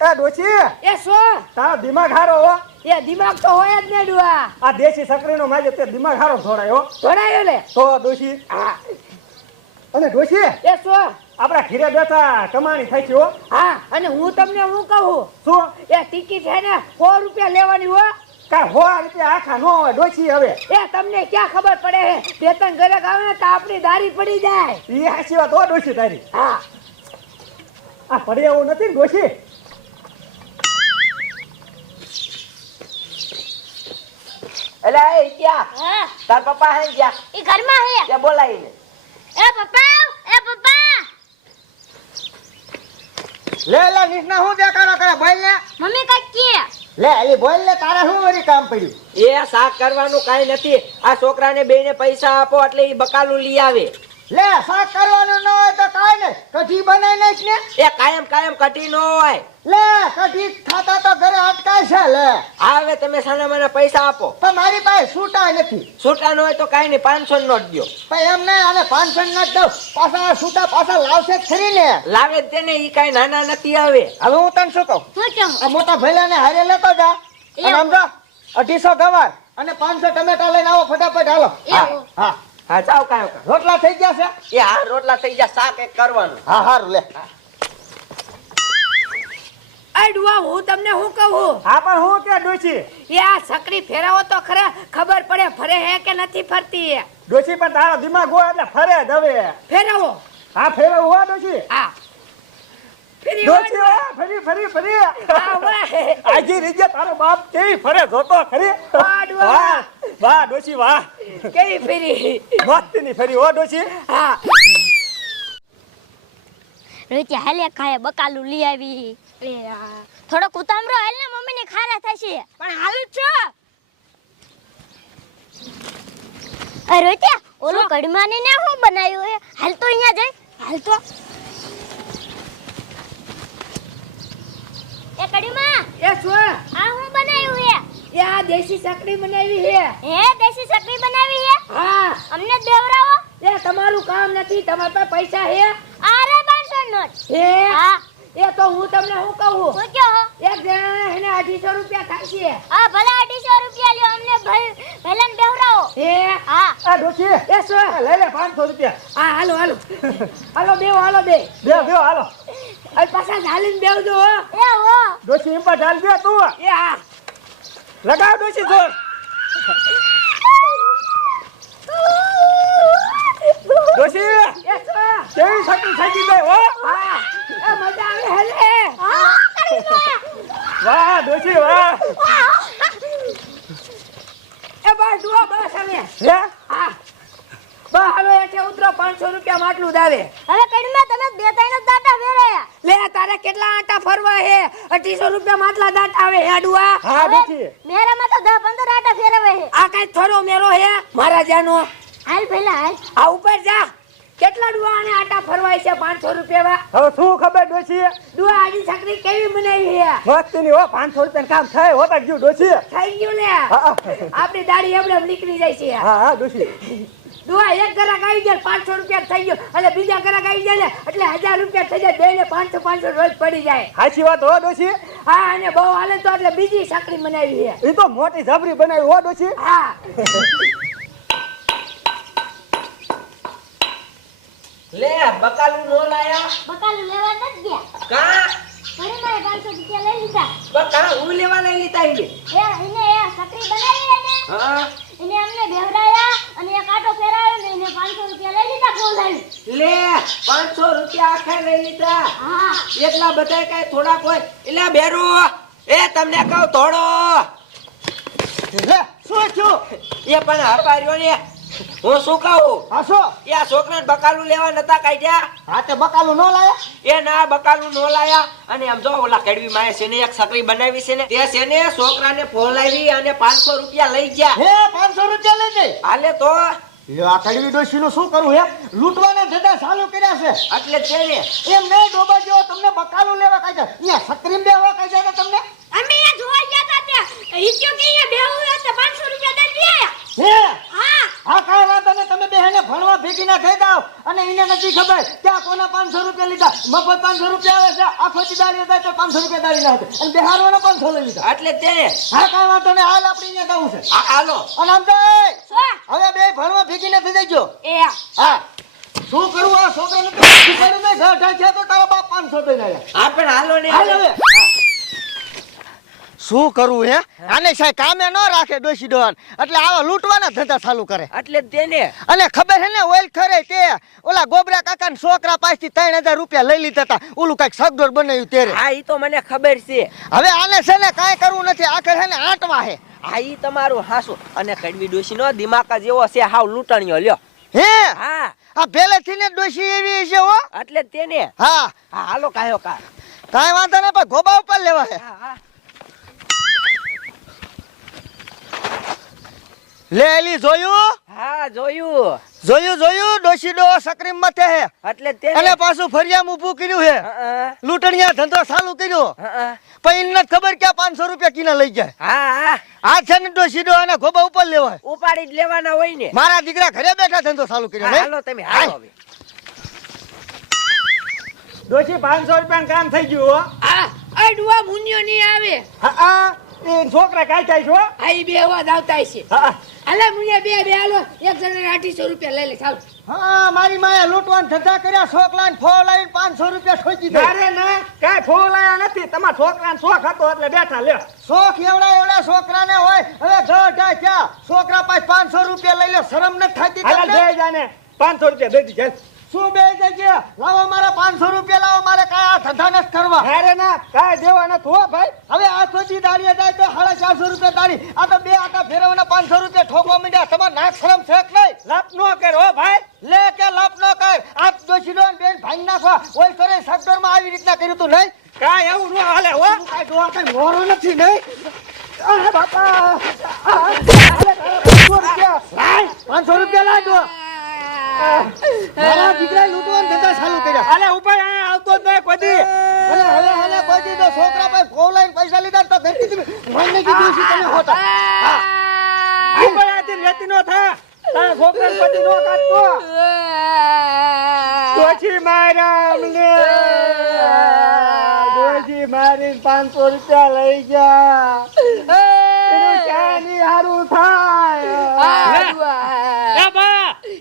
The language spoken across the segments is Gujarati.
એ ડોચી એ શું? તારો દિમાગ હારો હો. એ દિમાગ તો હોય જ ને ડુઆ. આ દેશી સકરીનો માજે તે દિમાગ હારો હો ધોડાયો લે. તો ડોશી હા. અને ડોશી એ શું? આપણા ઘીરે બેઠા કમાણી થઈ છે હા. અને હું તમને હું કહું? શું? એ ટિકિટ છે ને સો રૂપિયા લેવાની હો. કા હો રૂપિયા આખા નો હોય ડોશી હવે. એ તમને ક્યાં ખબર પડે? બે ત્રણ ગ્રાહક આવે ને તો આપણી દારી પડી જાય. એ હાસી વાત હો ડોશી તારી. હા. આ પડે એવું નથી ને ડોશી? એટલે એ ક્યાં? હા. તાર પપ્પા હે ગયા એ ઘરમાં હે. તે બોલાવીને એ પપ્પા એ પપ્પા. લે લે નિષ્ણા હું દેખાડો કરે? બોલ ને. મમ્મી કઈ કે લે એ બોલ લે તારે શું વળી કામ પડ્યું? એ શાક કરવાનું કાઈ નથી. આ છોકરાને બેને પૈસા આપો એટલે એ બકાલું લઈ આવે. લે શાક કરવાનું ન હોય તો કાઈ નહીં. કઢી બનાવી નાખ ને. એ કાયમ કાયમ કઢી ન હોય. લે કઢી ખાતા તો ઘરે અટકાય છે લે. હવે તમે સાના મને પૈસા આપો. પણ મારી પાસે છૂટા નથી. છૂટા ન હોય તો કાઈ નહીં પાંચસો નોટ દો. પણ એમ નહીં આને પાંચસો ન દો પાછા છૂટા પાછા લાવશે ખરી ને. લાવે જ તેને એ કાઈ નાના નથી આવે. હવે હું તને શું કહું? હું કેમ આ મોટા ભૈલા ને હારે લેતો જા. અને એવું. અઢીસો ગવાર અને પાંચસો ટમેટા લઈને આવો ફટાફટ હાલો. હા હા. હા જાઓ કાયો. રોટલા થઈ ગયા છે? એ હા રોટલા થઈ ગયા શાક એક કરવાનું. હા હારું લે. અડવા હું તમને હું કહું? હા પણ હું કે ડોશી? એ આ સકરી ફેરાવો તો ખરા ખબર પડે ફરે હે કે નથી ફરતી એ? ડોશી પણ તારો દિમાગ હોય એટલે ફરે દવે ફેરાવો ફેરવો. હા ફેરવું હોય ડોશી. હા. ફેરી ડોશી વળો. હોય, ફરી ફરી ફરી. આજી રીજે તારો બાપ કેવી ફરે જોતો ખરી. વાહ, ડોહા. વાહ વાહ ડોશી વાહ. કેવી ફેરી? મસ્તીની ફરી હો ડોશી. હા. રોહિત હાલે ખાય બકાલું લઈ આવી. એ આ, થોડોક ઉતામરો હાલ ને મમ્મી ને ખારા થશે. પણ હાલ છો? અરે રોહિત ઓલું કડમાની ને હું બનાવ્યું હે હાલ તો અહીંયા જઈ હાલ તો. એ કડીમાં? એ શું? આ હું બનાવ્યું હે? એ આ દેશી સકડી બનાવી હે. હે દેશી સકડી બનાવી હે? હા. અમને દેવરાવો? એ તમારું કામ નથી તમારા પાસે પૈસા હે? અરે 500 નોટ. હે? હા. એ તો હું તમને શું કહું? શું કહો હો એક જણાને એને અઢીસો રૂપિયા થાશે હા આ ભલે 250 રૂપિયા લ્યો અમને ભલ ભલન દેવરાવો. હે? હા. આ ડોસી એ શું? આ લઈ લે પાંચસો રૂપિયા. હા હાલો હાલો. હાલો બે હાલો બે બે બે હાલો. અને પાછા ઝાલીને બેવજો હો. એ હો. ડોશી એમ પર દે તું. એ હા. લગાવ ડોશી જોર. ડોશી કેવી શક્તિ થઈ ગઈ હો? હા. એ મજા આવે હેલે વાહ ડોશી વાહ. એ બસ જુઓ બસ હવે. હે? હા. બસ હવે એટલે ઉતરો પાંચસો રૂપિયા માટલું દાવે હવે કડીમાં તમે બે ત્રણ તારે કેટલા આટા ફરવા હે? અઢીસો રૂપિયા માટલા દાંત આવે હેડુઆ હા ડોશી મેરામાં તો 10 15 આટા ફેરવે હે. આ કઈ થોડો મેરો હે? મારા જાનો હાલ પહેલા હાલ. આ ઉપર જા. કેટલા ડુઆ અને આટા ફરવાય છે? પાંચસો રૂપિયા હવે શું ખબર ડોશી ડુઆ આજી છકરી કેવી બનાવી હે? મસ્તીની હો પાંચસો રૂપિયા કામ થાય હોતા ગયું ડોશી થઈ ગયું લે હા, હા. આપણી દાડી એમને નીકળી જાય છે. હા હા ડોશી. ડુઆ એક ગ્રાહક આવી ગયા પાંચસો રૂપિયા થઈ ગયો. અને બીજા ગ્રાહક આવી જાય ને એટલે હજાર રૂપિયા થઈ જાય બે ને પાંચસો પાંચસો રોજ પડી જાય. સાચી વાત હો ડોશી? હા અને બહુ હાલે તો એટલે બીજી સાંકડી બનાવી છે. એ તો મોટી જબરી બનાવી હો ડોશી? હા. લે બકાલુ નો લાયા? બકાલુ લેવા નથી ગયા. કા? ફરી મારે 500 રૂપિયા લઈ લીધા. બકા હું લેવા લઈ લીધા એને એ એને સકરી બનાવી હે ને હા. એને અમને બેવરાયા. અને એક આટો ફેરાયો ને એને 500 રૂપિયા લઈ લીધા ખોલાવી લે પાંચસો રૂપિયા આખા લઈ લીધા. હા. એટલા બધા કઈ થોડાક હોય. એટલે બેરો એ તમને કહું થોડો લે શું થયું? એ પણ હપાર્યો ને. હું શું કહું હાસો એ આ છોકરાને બકાલું લેવા નતા કાઢ્યા? હા તે બકાલું ન લાયા? એ ના બકાલું નો લાયા. અને આમ જો ઓલા કેડવી માએ છે ને એક સકરી બનાવી છે ને તે છે ને છોકરાને ફોલાવી અને પાંચસો રૂપિયા લઈ ગયા. હે પાંચસો રૂપિયા લઈ જઈ હાલે તો. આ કડવી ડોશી નું શું કરવું હે? લૂંટવાના ધંધા ચાલુ કર્યા છે. એટલે તે એમ નહીં ડોબા જેવો તમને બકાલું લેવા કાઢ્યા. અહીંયા સક્રીમ દેવા કાઢ્યા હતા તમને? અમે અહીંયા જોવા ગયા હતા ત્યાં. ઈચ્યો કે અહીંયા બેહું એટલે 500 રૂપિયા દઈ દે હે? હા. બેહેને ભણવા ભેગી ના થઈ દાવ અને એને નથી ખબર કે આ કોના પાંચસો રૂપિયા લીધા. મફત પાંચસો રૂપિયા આવે છે આખો દાડી જાય તો પાંચસો રૂપિયા દાડી ના હતા અને બિહારવાના પાંચસો લઈ લીધા. એટલે તેને હા કાંઈ વાંધો નહીં. હાલ આપણે અહીંયા જવું છે. હાલો. અને આમ તો? હવે બે ભણવા ભેગીને થઈ જજો એ હા. શું કરવું આ છોકરાને તો તો તારા બાપ પાંચસો દઈને આવ્યા. હા પણ હાલો ને. હાલ હવે. શું કરવું હે? આને સાહેબ કામે ન રાખે ડોશી ડોન એટલે આવા લૂંટવાના ધંધા ચાલુ કરે. એટલે તેને અને ખબર હે ને ઓઇલ ખરે તે. ઓલા ગોબરા કાકા ને છોકરા પાસેથી ત્રણ હજાર રૂપિયા લઈ લીધા હતા. ઓલું કંઈક સગડોર બનાવ્યું તેરે. હા ઈ તો મને ખબર છે. હવે આને છે ને કાંઈ કરવું નથી. આખર હે ને આંટવા હે. હા ઈ તમારું હાસુ. અને કડવી ડોશી નો દિમાગ જ એવો છે હાવ લૂંટણીયો લ્યો. હે? હા. આ પહેલેથી ને દોષી એવી છે હો? એટલે તેને હા. હા હાલો કાયો કા. કાંઈ વાંધો નહીં પણ ગોબા ઉપર લેવા હે. હા હા. લે એલી જોયું? હા જોયું. જોયું જોયું? ડોશી ડો સક્રીમ મથે હે. એટલે તે અને પાછું ફરિયામ ઊભું કર્યું હે. લૂંટણિયા ધંધો ચાલુ કર્યો. હા, હા. પણ એને ખબર કે પાંચસો રૂપિયા કિના લઈ જાય હા હા. આ છે ને ડોશી ડો અને ગોબા ઉપર લેવાય ઉપાડી જ લેવાના હોય ને. મારા દીકરા ઘરે બેઠા ધંધો ચાલુ કર્યો હાલો તમે હાલો હવે. ડોશી પાંચસો રૂપિયા કામ થઈ ગયું હો. ડુઆ મુનિયો નહીં આવે. હા. છોકરા કાંઈ થાય છો આઈ બે અવાજ આવતા છે અલે મુનિયા બે બે હાલો. એક જણાને અઢીસો રૂપિયા લઈ લે ચાલ હા મારી માયા લૂંટવાન ધંધા કર્યા છોકલા ને ફોન લાવીને પાંચસો રૂપિયા ઠોકી દે અરે ના. કાંઈ ફોન લાયા નથી. તમારા છોકરાને શોખ હતો એટલે બેઠા લે શોખ એવડા એવડા છોકરાને હોય. હવે ગઢા ક્યાં છોકરા પાસે પાંચસો રૂપિયા લઈ લે શરમ ન થતી તમને? પાંચસો રૂપિયા દઈ દીધા. શું બે જગ્યા લાવો મારા પાંચસો રૂપિયા લાવો મારે કાંઈ આ ધંધા નથી કરવા. અરે ના કાંઈ દેવા નથી હો ભાઈ. હવે આ સોચી દાડીએ જાય તો સાડા ચારસો રૂપિયા દાડી. આ તો બે આટા ફેરવાના પાંચસો રૂપિયા ઠોકવા માંડ્યા. તમારે નાક શરમ છે કે નહીં? લાપ નો કર હો ભાઈ. લે કે લાપ નો કર. આ દોશીડો ને બેન ભાઈ નાખવા ઓય કરે સગડોળમાં આવી રીતના કર્યું તું નહીં? કાંઈ એવું ન હાલે હો. કાંઈ ડોહા કાંઈ મોરો નથી નહીં? આ બાપા. પાંચસો રૂપિયા લાય, પાંચસો રૂપિયા લાય ડોહા. મારા દીકરા લૂંટવાના ધંધા ચાલુ કર્યા. અલે ઉપર અહીંયા આવતો જ નહીં કોઈ અલે હવે હવે કોઈ તો છોકરા પાસે ફોન લઈને પૈસા લીધા તો ભેટી તમે મને કીધું છે તમે હોતા. હા. ઉપર આથી રેતી નો થા. તારા છોકરા પછી નો કાટતો ડોશી મારા અમને. ડોશી મારીને પાંચસો રૂપિયા લઈ ગયા એનું ક્યાંય હારું થાય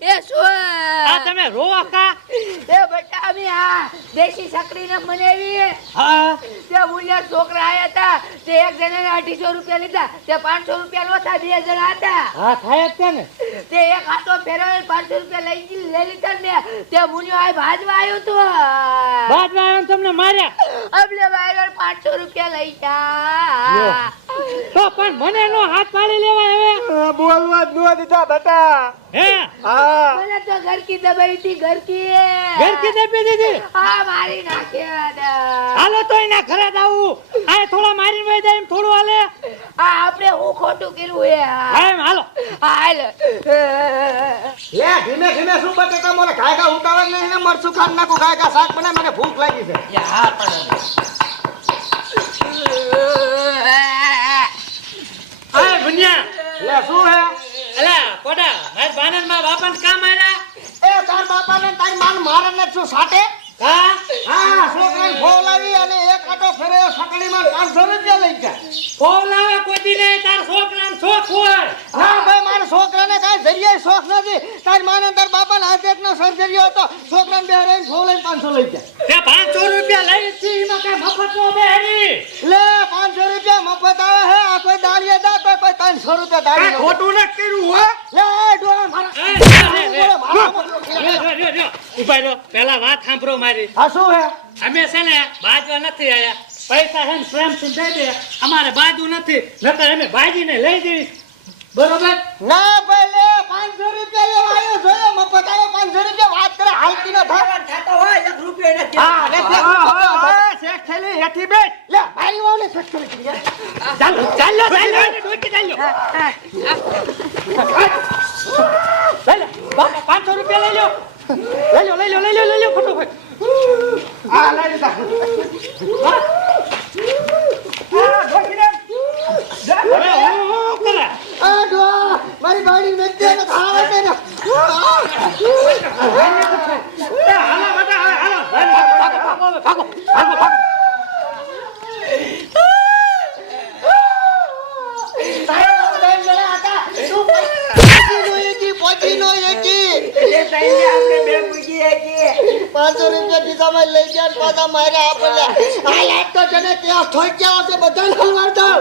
એ શું આ તમે રો આકા એ બેટા અમે આ દેશી સકડીને મનાવી હા. તે મુલિયા છોકરા આયા હતા તે એક જણાને અઢીસો રૂપિયા લીધા તે પાંચસો રૂપિયા નોતા બે જણા હતા. હા થાય જ ને. તે એક હાથો ફેરવેલ પાંચસો રૂપિયા લઈ ગઈ લઈ લીધા ને તે મુનિયો આ ભાજવા આવ્યો તો. બાદમાં તમને માર્યા? અબલે વાયર પાંચસો રૂપિયા લઈ ગયા તો પણ મને નો હાથ પાડી લેવા હવે. બોલવા જ નો દીધા બટા હે? હા. મને તો ઘરકી દબાઈ હતી ઘરકી ઘરકી દબાઈ દીધી? હા મારી નાખ્યા હાલો તો એના ઘરે જ આવું. આ થોડા મારી વઈ જાય એમ થોડું હાલે. આ આપણે હું ખોટું કર્યું હે હા એમ હાલો. હાલ. લે ધીમે ધીમે શું બટેકા મોરે ગાયકા ઉતાવળ નહીં ને મરચું ખાન નાખું ગાયકા શાક બને મને ભૂખ લાગી છે. હા પણ આ ભુનિયા. લે શું હે? અલા કોડા માર બાનનમાં બાપન કામ આયા એ તાર બાપા ને તારી માન મારે ને શું સાટે? હા હા છોકરાને ફોલાવી અને એક આટો ફેરવ્યો સકડીમાં પાંચસો રૂપિયા. ગયા કોઈ દી નહીં તાર છોકરાને શોખ હોય. હા ભાઈ મારા છોકરાને કાઈ જરિયે શોખ નથી. તારી માને તાર બાપાને હાથે એકનો સર્જરીયો હતો. છોકરાને બે રહીને ફોન લઈને પાંચસો લઈ ગયા. તે પાંચસો રૂપિયા લઈ છી એમાં કઈ મફત નો બેહરી લે પાંચસો રૂપિયા મફત આવે હે. આ કોઈ દા રૂપિયા દાડી ખોટું ન કર્યું હો. લે મારા. ઊભા રહ્યો પેલા વાત સાંભળો મારી. હા શું હે? અમે છે ને બાજવા નથી આયા. પૈસા હે પ્રેમથી દઈ દે અમારે બાજુ નથી. નકર અમે બાજીને લઈ જઈશ. બરોબર? ના ભલે પાંચસો રૂપિયા લેવા આવ્યો જોયો મફત આવ્યો પાંચસો રૂપિયા વાત કરે હાલતી ના થાય થતો હોય એક રૂપિયો એને હા, લે, લે. શેખ થેલી હેઠી બેઠ લે મારી વાવને સક્કર કરી ચાલ ચાલ ચાલ ચાલો. ડોકી ચાલો લઈ બાપા પાંચસો રૂપિયા લઈ લો લઈ લો લઈ લો લઈ લો લઈ લો ફટોફટ. આ લઈ લીધા. પાંચસો રૂપિયા ખિસ્સામાં લઈ ગયા પાછા માર્યા આપણને આ લાઈટ તો છે ને ત્યાં થોઈ હશે બધા હલવાડ દઉં